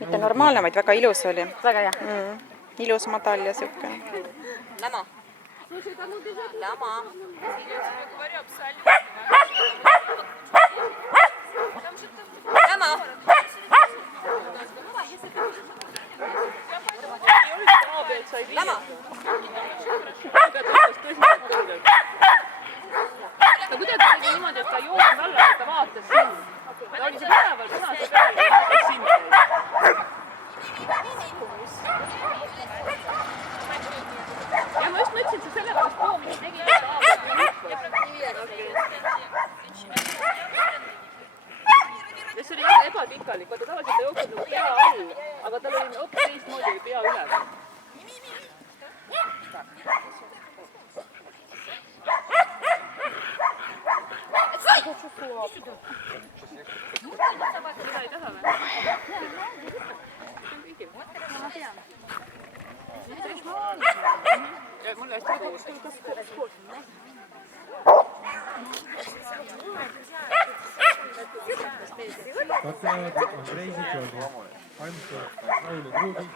mitte normaalne, vaid väga ilus oli. Väga hea. Ilus madal ja siukene. Lama. Lama. Lama. Lama. Ta kuidagi tegi niimoodi, et ta jooknud alla, et ta vaatas sind. Ta oli see päeval, punase peal, ja vaatas sind. Ja ma just mõtlesin, et sa sellepärast poomi tegi, et ta ja see oli väga ebapikalik, vaata tavaliselt ta jookseb nagu pea all, aga tal oli hoopis teistmoodi või pea üle. Seda ei taha või? Ja mulle hästi kodus kas sport. Katseajad on Andrei Sitšogi, valmistab Raul Kruugi